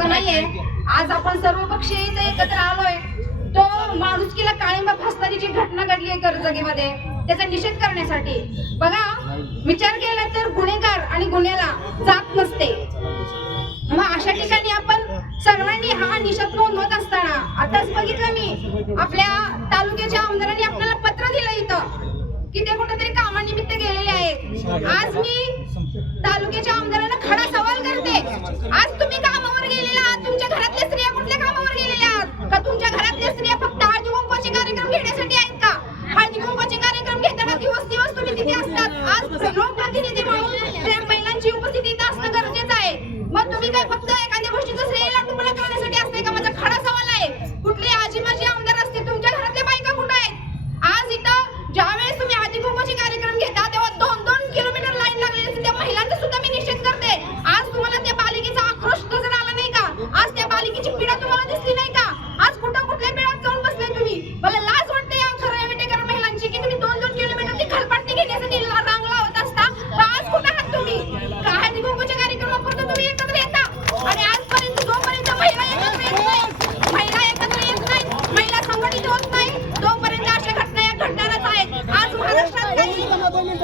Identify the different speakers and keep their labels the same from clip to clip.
Speaker 1: असं नाहीये. आज आपण सर्व पक्षी इथे एकत्र आलोय. तो माणुसकीला काळिंबा फासणारी जी घटना घडली आहे कर्जगीमध्ये. त्याचा निषेध करण्यासाठी. बघा विचार केला तर गुन्हेगार आणि गुन्ह्याला जात नसते. मग अशा ठिकाणी आपण सर्वांनी हा निषेध नोंदवत असताना आताच बघितलं मी आपल्या तालुक्याच्या आमदारांनी आपल्याला पत्र दिलं इथं की ते कुठेतरी कामानिमित्त गेलेले आहेत. आज मी तालुक्याच्या आमदारांना खडा सवाल करते. आज तुम्ही काम प्रतिनिधी असतात. आज लोकप्रतिनिधी म्हणून महिलांची उपस्थिती असणं गरजेचं आहे. मग तुम्ही काय फक्त एखाद्या गोष्टीचं श्रेय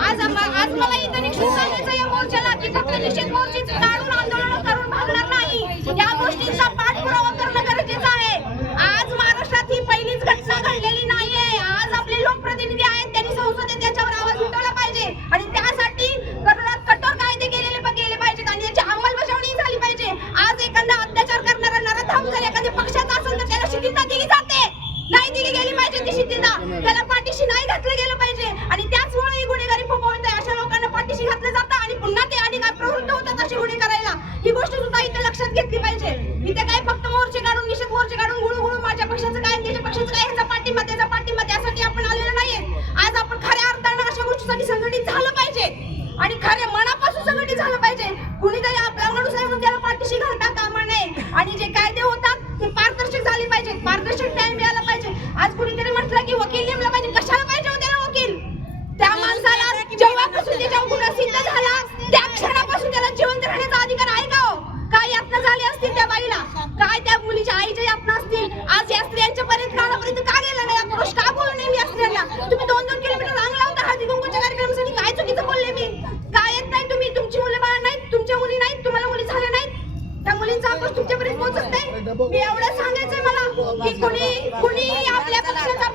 Speaker 1: आज मला इथं निषेध सांगायचा या मोर्चाला की फक्त निषेध मोर्चेच गेली माझ्या दिशेला त्याला पाठीशी नाही घातलं गेलं पाहिजे. आणि संदेश पोहोचत नाही. मी एवढं सांगायचं मला की कुणी कुणी आपल्या पक्षाचा